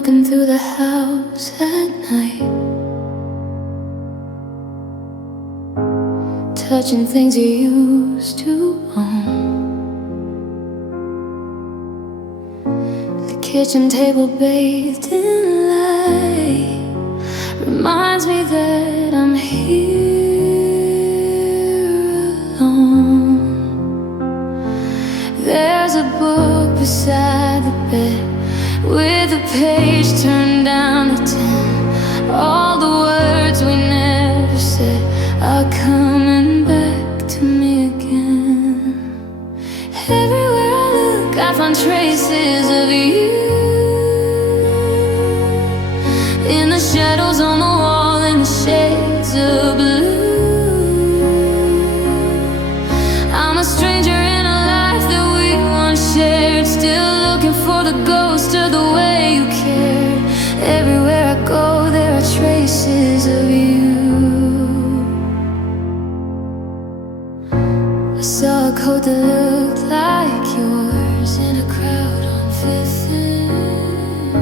walking through the house at night, touching things you used to own. The kitchen table bathed in light reminds me that I'm here alone. There's a book beside the bed with a page turned down to 10. All the words we never said are coming back to me again. Everywhere I look, I find traces of you, in the shadows on the wall, in the shades of blue. I'm a stranger in a life that we once shared, still looking for the ghost of the way you cared. Everywhere I go, there are traces of you. I saw a coat that looked like yours in a crowd on Fifth Ave.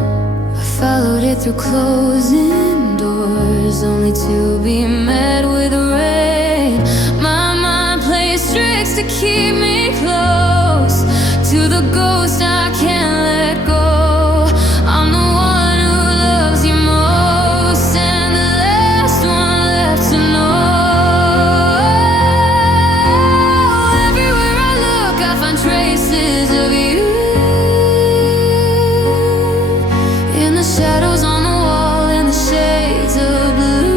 I followed it through closing doors, only to be met with rain. My mind plays tricks to keep me close to the ghost I can't let go. I'm the one who loves you most, and the last one left to know. Everywhere I look, I find traces of you, in the shadows on the wall, in the shades of blue.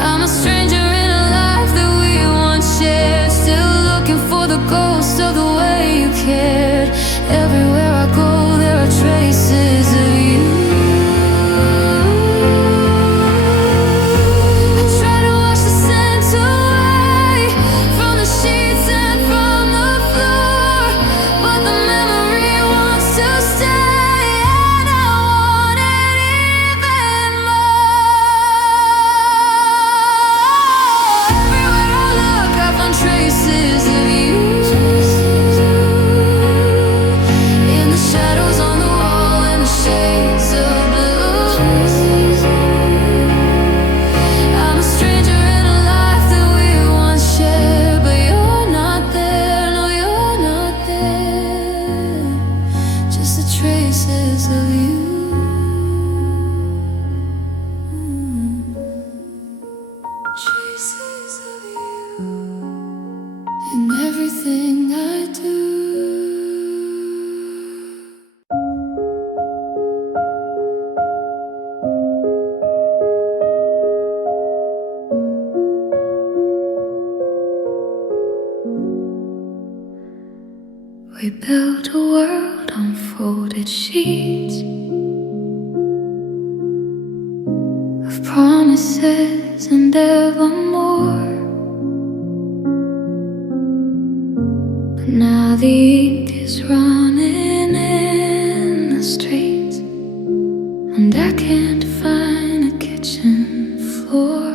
I'm a stranger in a life that we once shared, still looking for the ghost of the way you cared. Everywhere I go, there are traces of you. I try to wash the scent away from the sheets and from the floor, but the memory wants to stay, and I want it even more. Everywhere I look, I find traces of you, in the shadows on the wall, in the shades of blue. I'm a stranger in a life that we once shared, but you're not there, no, you're not there. Just the traces of you. Traces of you in everything I do. We built a world on folded sheets of promises and evermore. But now the ink is running in the streets, and I can't find a kitchen floor.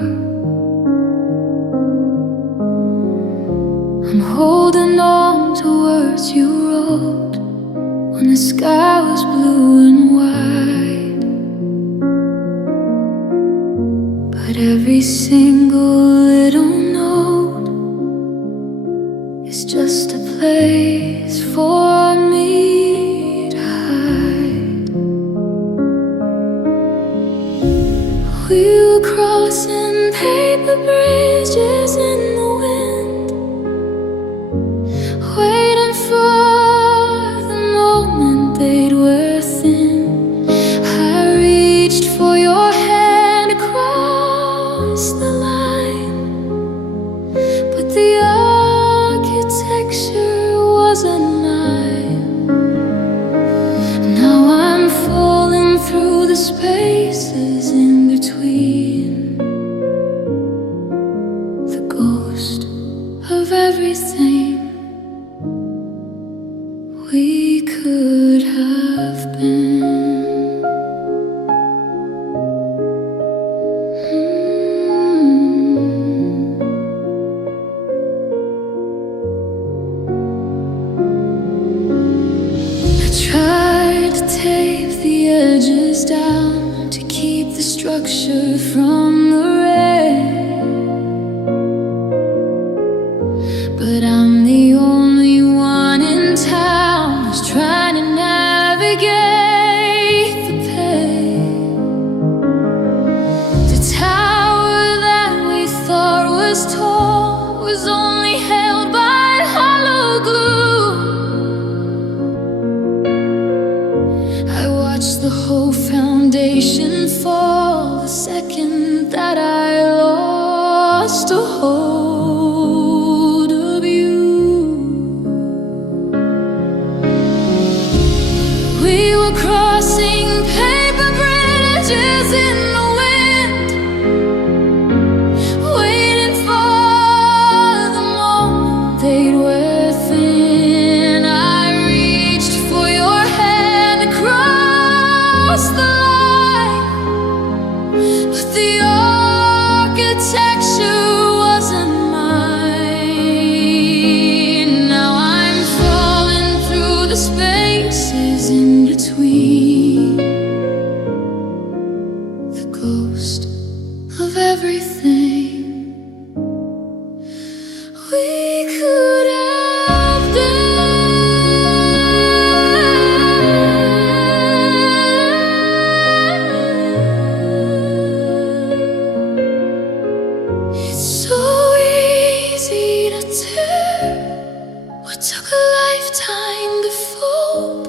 I'm holding on to words you wrote when the sky was blue and white, but every single little note is just a place for me to hide. We were crossing paper bridges in the wind, waiting for the moment they'd wear thin. I reached for your hand across the line, but the architecture wasn't mine. Now I'm falling through the spaces in between, the ghost of everything we could have been. I tried tried to tape the edges down to keep the structure from the rain, but I'm the only one in town who's trying to navigate the pain. The tower that we thought was tall was only held by hollow glue. I watched the whole foundation fall the second that I lost a hold of you. We were crossing paper bridges in the wind, waiting for the moment they'd wear thin. I reached for your hand across the line, but the architecture wasn't mine. Now I'm falling through the spaces in between, the ghost of everything we could have done. It's so easy to tear what took a lifetime to fold.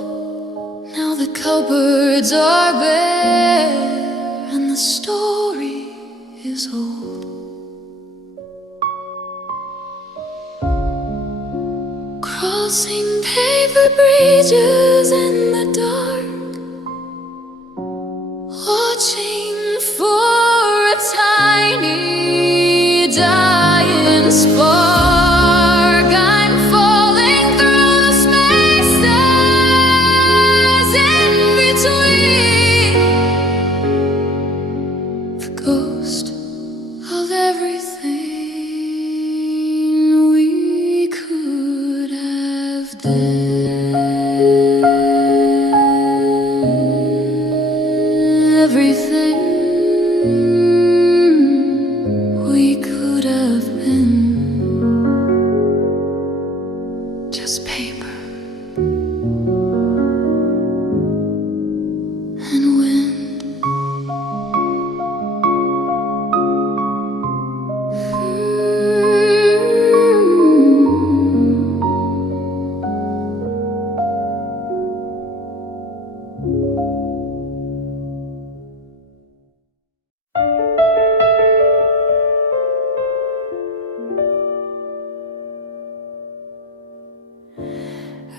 Now the cupboards are bare and the story is old. Crossing paper bridges in the dark, watching for a tiny dying spark. I'm falling through the spaces in between, the ghost of everything we could have done. Everything we could have been, just paper and wind.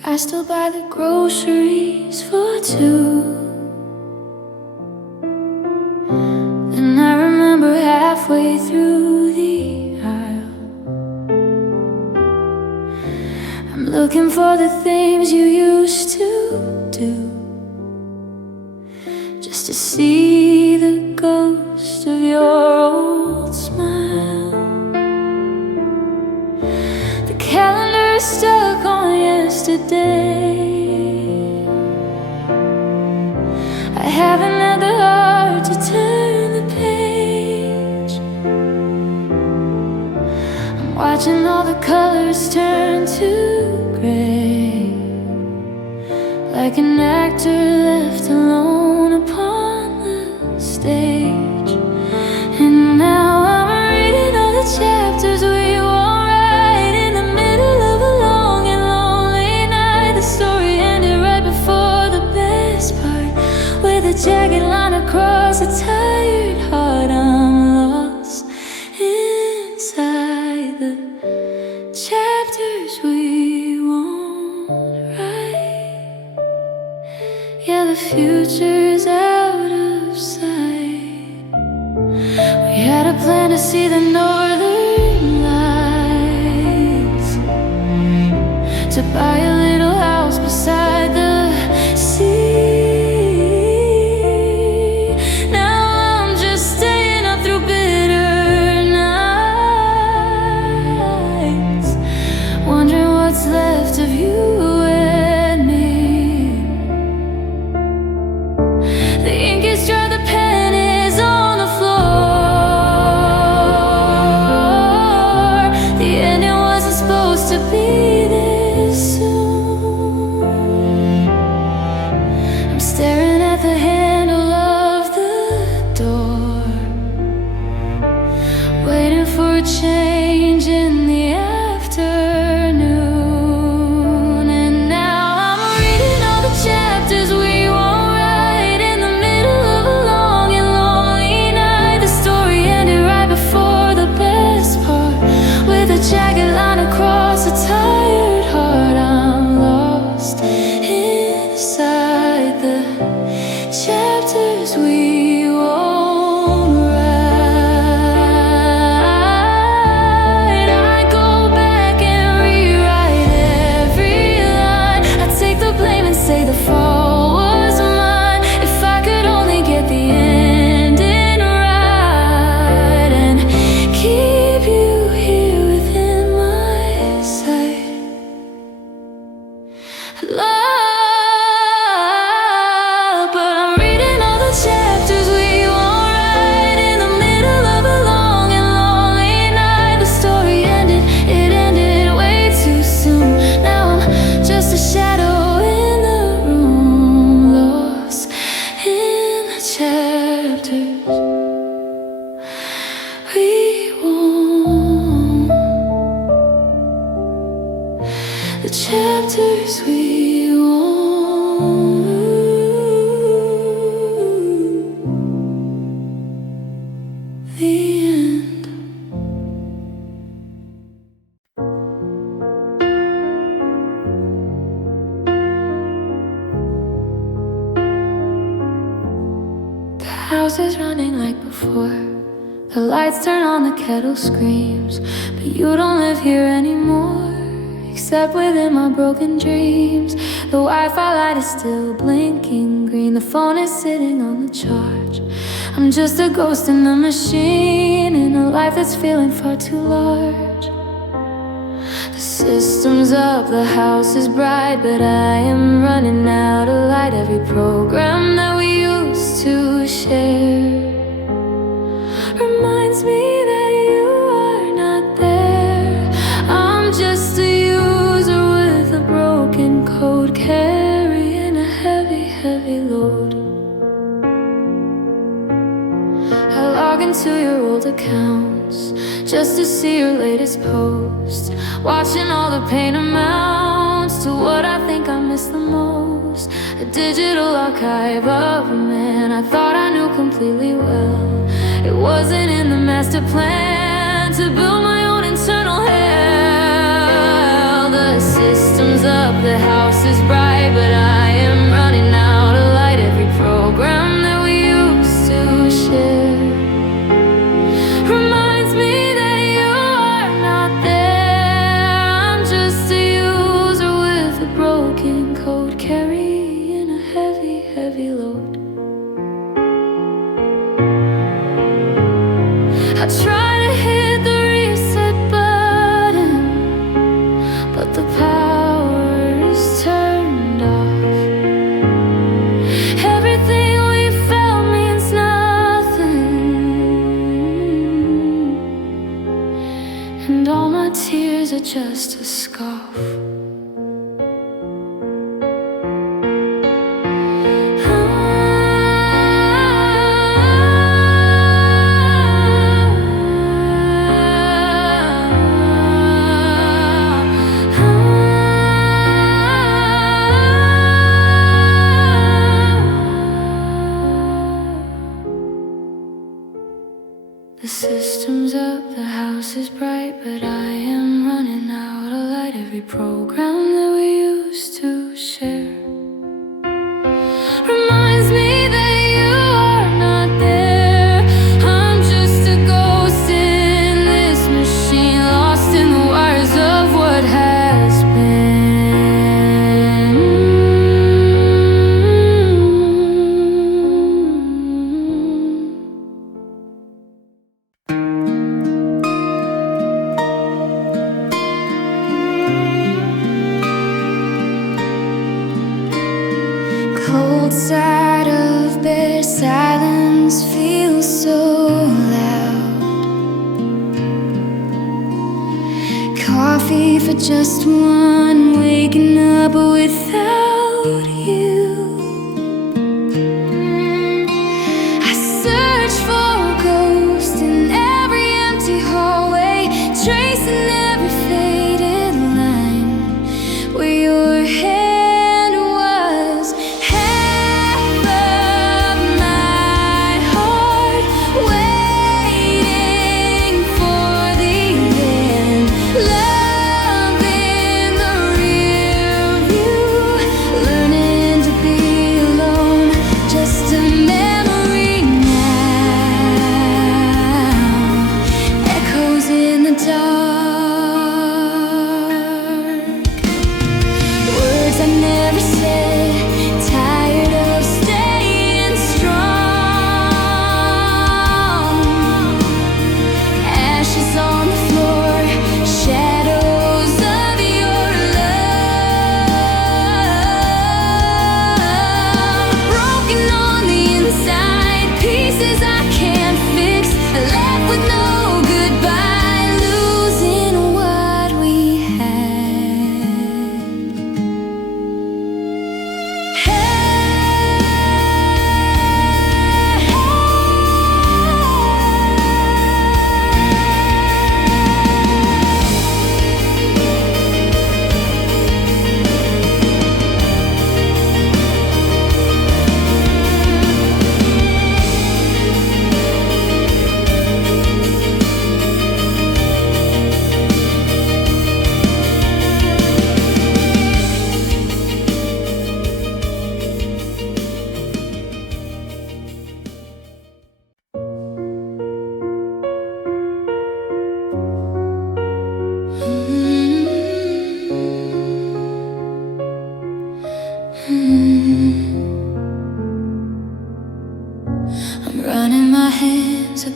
I still buy the groceries for two, and I remember halfway through the aisle, I'm looking for the things you used to do, just to see the ghost of your old smile. The calendar is stuck on yesterday. I haven't had the heart to turn the page. I'm watching all the colors turn to gray, like an actor left alone upon the stage. And now I'm reading all the chapters we won't write, in the middle of a long and lonely night. The story ended right before the best part, with a jagged line across a tired heart. I'm lost inside the chapters we won't write. Yeah, the future's out of sight. We had a plan to see the northern lights, to buy a little house beside the sea. Now I'm just staying up through bitter nights, wondering what's left of you and me. staring at the handle of the door, waiting for a change in the afternoon. And now I'm reading all the chapters we won't write, in the middle of a long and lonely night. The story ended right before the best part, with a jagged line across a tired heart. I'm lost inside the chapters we won't write. I go back and rewrite every line. I take the blame and say the fault was mine. If I could only get the ending right, and keep you here within my sight. Love, but I'm reading all the chapters we won't write, in the middle of a long and lonely night. The story ended, it ended way too soon. Now I'm just a shadow in the room, lost in the chapters we won't, the chapters we won't, the end. The house is running like before. The lights turn on, the kettle screams, but you don't live here anymore, except within my broken dreams. The Wi-Fi light is still blinking green, the phone is sitting on the charge. I'm just a ghost in the machine, in a life that's feeling far too large. The system's up, the house is bright, but I am running out of light. Every program that we used to share reminds me that you are not there. I'm just a user with a broken code, carrying a heavy, heavy load. I log into your old accounts just to see your latest post, watching all the pain amounts to what I think I miss the most. A digital archive of a man I thought I knew completely well. It wasn't in the master plan to build my own internal hell. The system's up, the house is bright, but I am running out of light. Every program that we used to share reminds me that you are not there. I'm just a user with a broken code, carrying a heavy, heavy load. I try to hit the reset button, but the power is turned off. Everything we felt means nothing, and all my tears are just a scoff. The system's up, the house is bright, but I am running out of light. Every program that we used to share reminds me that you are not there. I'm just a ghost in this machine, lost in the wires of what has been. Cold side of bed, silence feels so loud. Coffee for just one, waking up without you.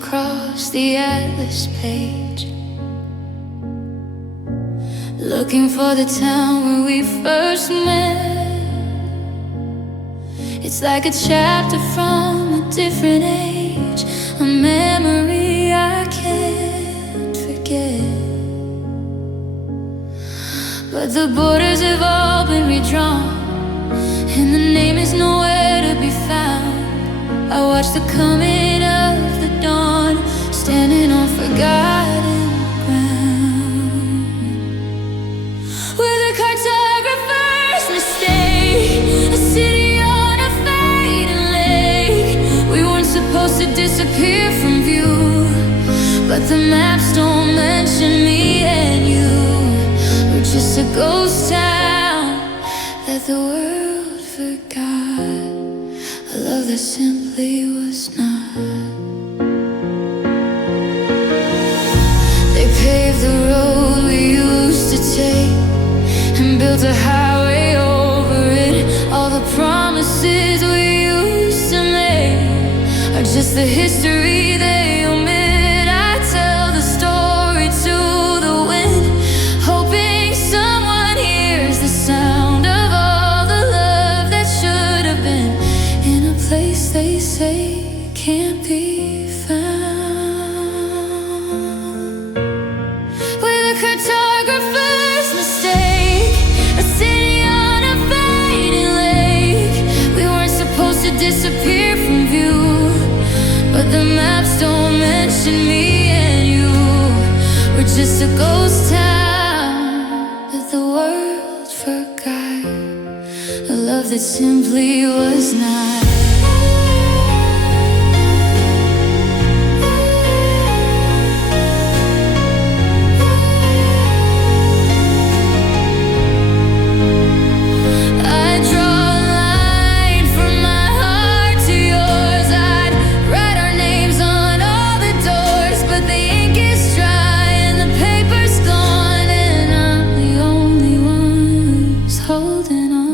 across the atlas page, looking for the town where we first met. It's like a chapter from a different age, a memory I can't forget. But the borders have all been redrawn, and the name is nowhere to be found. I watch the coming of the dawn, standing on forgotten ground. We're the cartographer's mistake, a city on a fading lake. We weren't supposed to disappear from view, but the maps don't mention me and you. We're just a ghost town that the world forgot, a love that simply was not. They paved the road we used to take and built a highway over it. All the promises we used to make are just the history they omit. I tell the story to the wind, hoping someone hears the sound of all the love that should have been in a place they say can't be found. We're the cartographer's mistake, a city on a fading lake. We weren't supposed to disappear from view, but the maps don't mention me and you. We're just a ghost town that the world forgot, a love that simply was not. I'd draw a line from my heart to yours. I'd write our names on all the doors, but the ink is dry and the paper's gone, and I'm the only one who's holding on.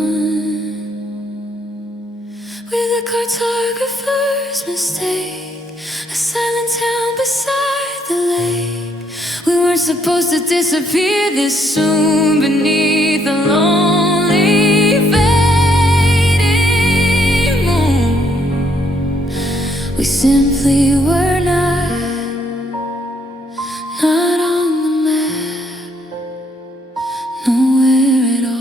We're the cartographer's mistake, a silent town beside the lake. We weren't supposed to disappear this soon beneath the lonely fading moon. We simply were not on the map, nowhere at all.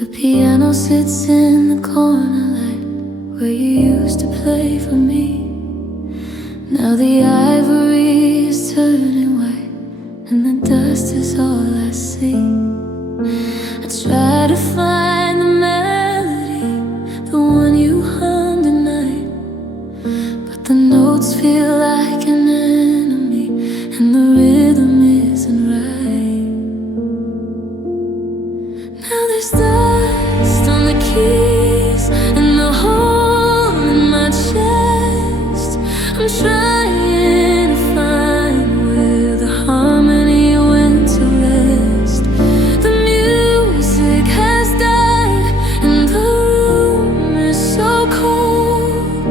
The piano sits in the corner like where you used to play for me. Now the ivory is turning white and the dust is all I see. I try to find the melody, the one you hummed at night, but the notes feel like an enemy and the rhythm isn't right. Now there's dust on the keys and the hole in my chest. I'm trying to find where the harmony went to rest. The music has died and the room is so cold.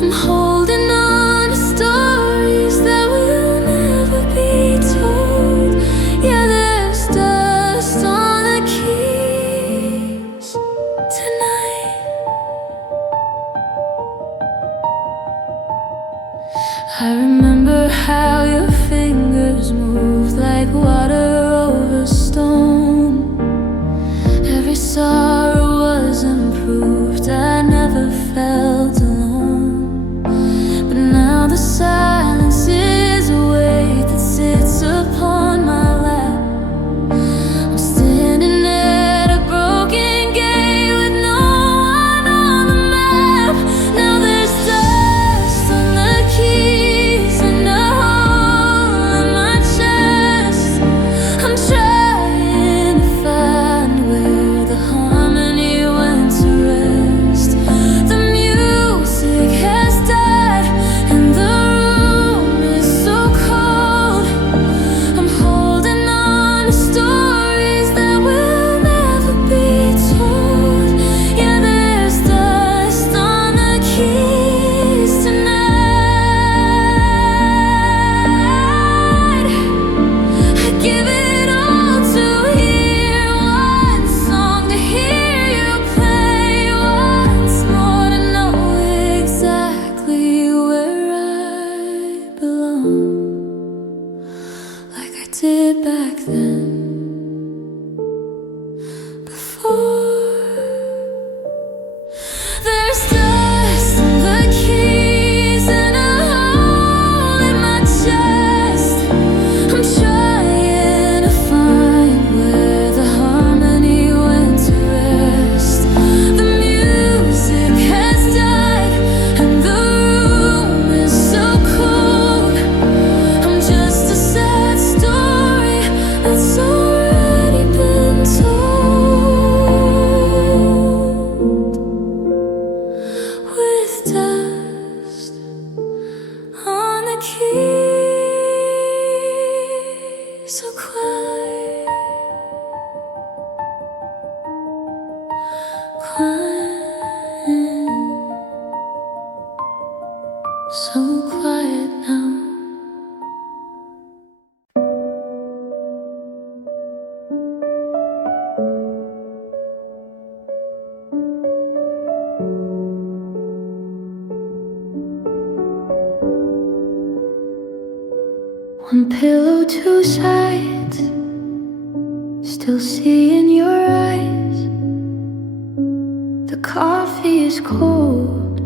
I'm holding on to stories that will never be told. Yeah, there's dust on the keys tonight. I remember how your fingers moved like water over stone. Every sorrow was improved, I never felt alone. But now the silence is a weight that sits upon my lap. I'm standing at a broken gate with no one on the map. Now there's dust on the keys and a hole in my chest. I'm trying to find where the harmony pillow, two sides, still seeing your eyes. The coffee is cold,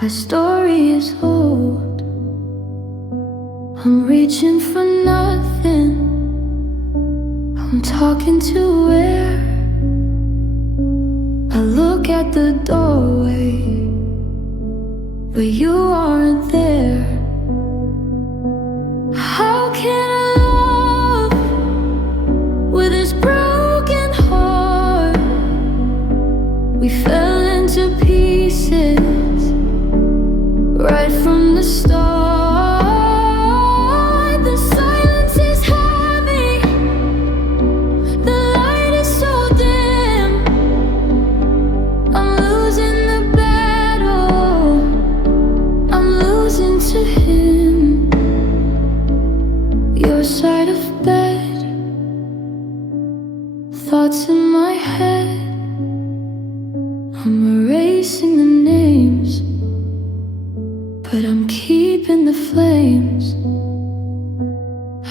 our story is old. I'm reaching for nothing, I'm talking to air. I look at the doorway, but you aren't there. How can I love with this broken heart? We fell into pieces right from the start. The silence is heavy, the light is so dim. I'm losing the battle, I'm losing to him. Your side of bed, thoughts in my head. I'm erasing the names, but I'm keeping the flames.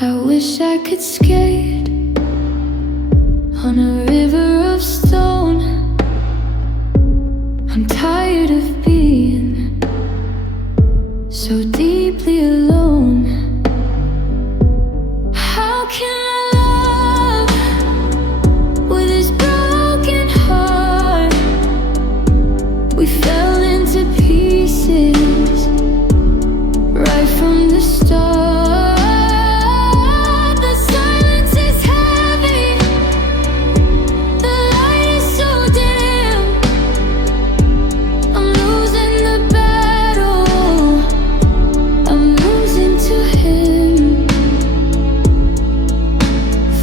I wish I could skate on a river of stone. I'm tired of being so deeply alone. How can I love with this broken heart? We fell into pieces right from the start. The silence is heavy, the light is so dim. I'm losing the battle, I'm losing to him.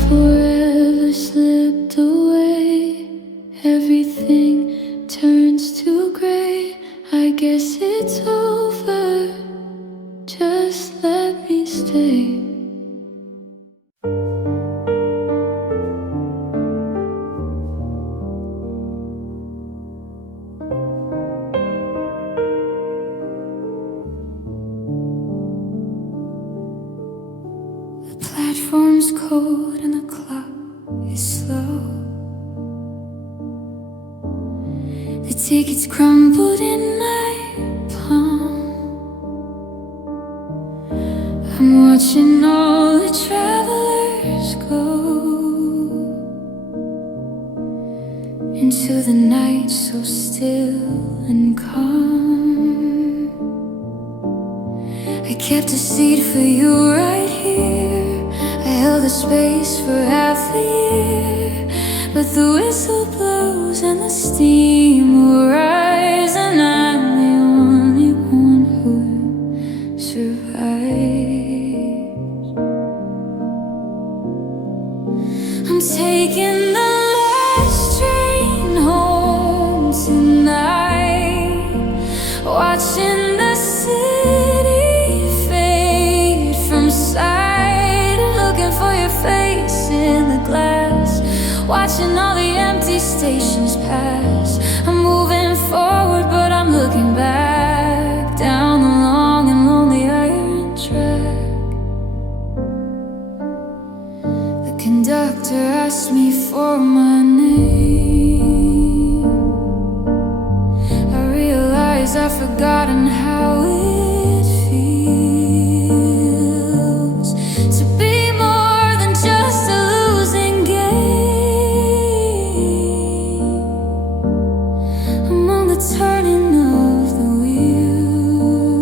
Forever slipped away, everything turns to gray. I guess it's over, just let me stay. The platform's cold and the clock is slow. The tickets crumbled in my palm. I'm watching all the travelers go into the night so still and calm. I kept a seat for you right here. I held the space for half a year, but the whistle blows and the steam will rise, and I'm the only one who survives. I'm taking the last train home tonight, watching the city fade from sight, looking for your face in the glass, watching all the empty stations pass. I'm moving forward, but I'm looking back down the long and lonely iron track. The conductor asked me for my name. I realized I've forgotten how it feels to be more than just a losing game. Among the turning of the wheels,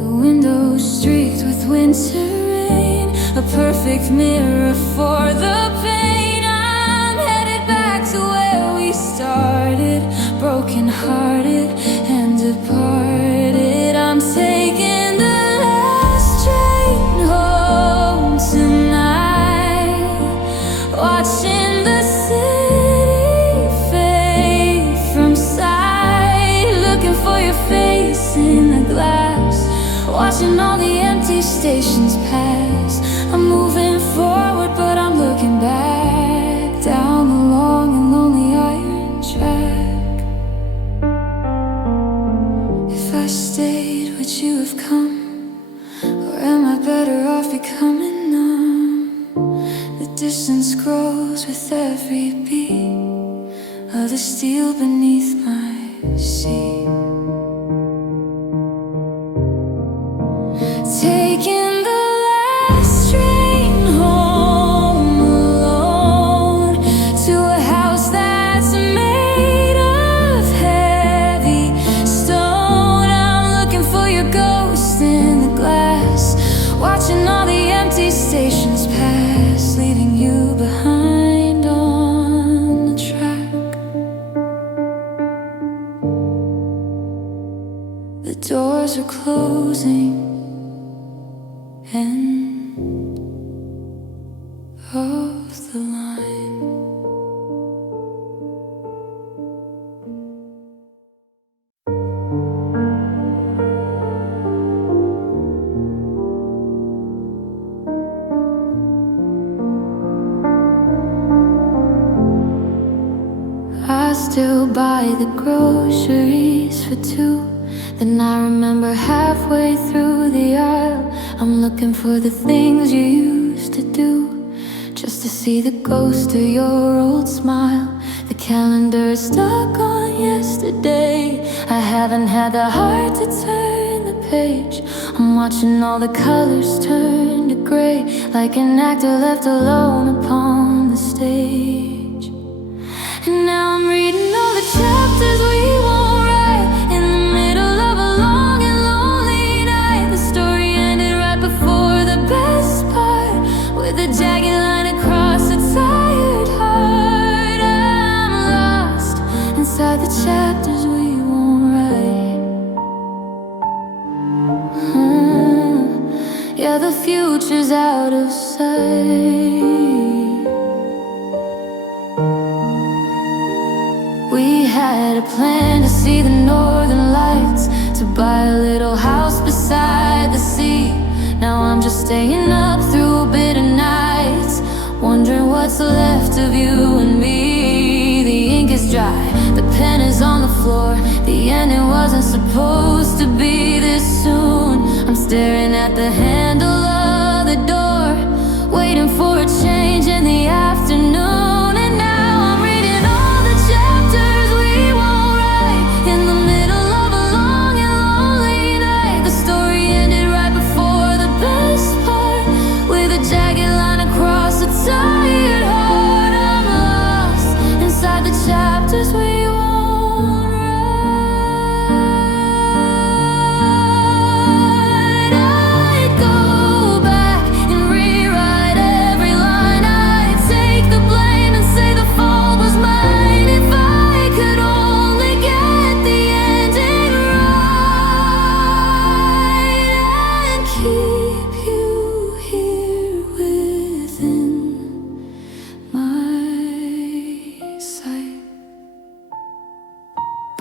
the windows streaked with winter rain, a perfect mirror for the pain. I'm headed back to where we started, broken hearted and departed. I'm taking the last train home tonight, watching the city fade from sight, looking for your face in the glass, watching all the empty stations pass. I'm moving forward, but I'm looking back down the long and lonely iron track. If I stayed, would you have come? Distance grows with every beat of the steel beneath my seat. Taking the last train home alone to a house that's made of heavy stone. I'm looking for your ghost in the glass, watching all the empty stations pass, leaving you behind on the track. The doors are closing, end of the line. I still buy the groceries for two. Then I remember halfway through the aisle, I'm looking for the things you used to do, just to see the ghost of your old smile. The calendar is stuck on yesterday. I haven't had the heart to turn the page. I'm watching all the colors turn to gray, like an actor left alone upon the stage. And now I'm reading all the chapters we won't write, in the middle of a long and lonely night. The story ended right before the best part, with a jagged line across a tired heart. I'm lost inside the chapters we won't write. Yeah, the future's out of sight. We had a plan to see the northern lights, to buy a little house beside the sea. Now I'm just staying up through bitter nights, wondering what's left of you and me. The ink is dry, the pen is on the floor. The ending wasn't supposed to be this soon. I'm staring at the handle of the door, waiting for a change in the afternoon.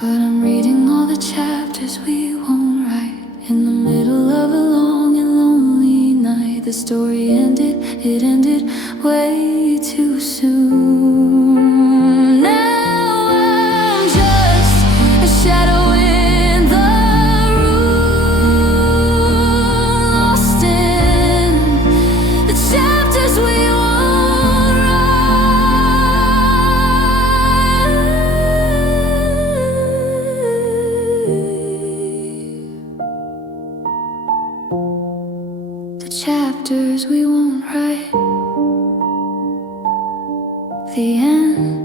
But I'm reading all the chapters we won't write, in the middle of a long and lonely night. The story ended, it ended way too soon. Now I'm just a shadow in the room, lost in the chapters we won't write. The chapters we won't write. The end.